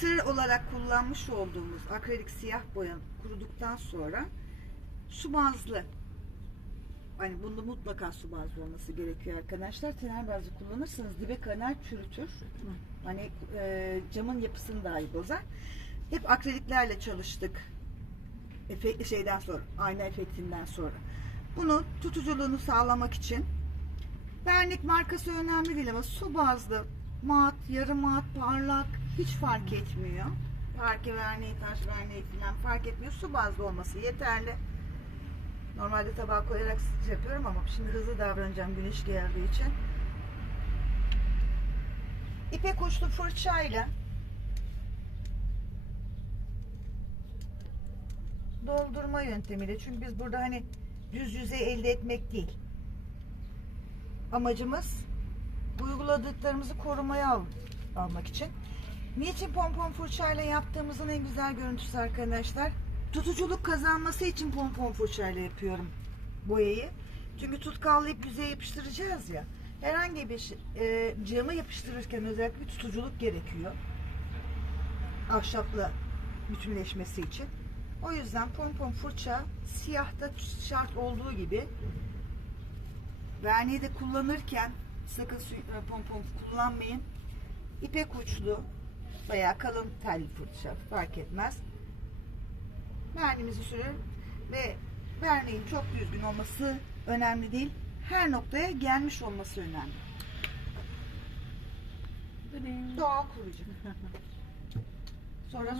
sır olarak kullanmış olduğumuz akrilik siyah boya kuruduktan sonra su bazlı hani bunda mutlaka su bazlı olması gerekiyor arkadaşlar. Tener bazlı kullanırsanız dibe kanar çürütür. Hani e, camın yapısını dahi bozar. Hep akriliklerle çalıştık. Efe, şeyden sonra, ayna efektinden sonra. Bunu tutuculuğunu sağlamak için vernik markası önemli değil ama su bazlı mat, yarı mat, parlak hiç fark etmiyor. Parke verniği, taş verniği falan fark etmiyor. Su bazlı olması yeterli. Normalde tabağa koyarak şey yapıyorum ama şimdi hızlı davranacağım güneş geldiği için. İpek uçlu fırçayla doldurma yöntemiyle. Çünkü biz burada hani düz yüzey elde etmek değil. Amacımız uyguladıklarımızı korumaya al, almak için. Niçin pompon fırçayla yaptığımızın en güzel görüntüsü arkadaşlar? Tutuculuk kazanması için pompon fırçayla yapıyorum boyayı. Çünkü tutkallayıp yüzeye yapıştıracağız ya. Herhangi bir şey, e, camı yapıştırırken özellikle tutuculuk gerekiyor. Ahşapla bütünleşmesi için. O yüzden pompon fırça siyahta şart olduğu gibi verniği de kullanırken sakın e, pompon kullanmayın. İpek uçlu veya kalın tel fırça fark etmez. Verniğimizi sürelim ve verniğin çok düzgün olması önemli değil. Her noktaya gelmiş olması önemli. Doğal kurucu. Sonra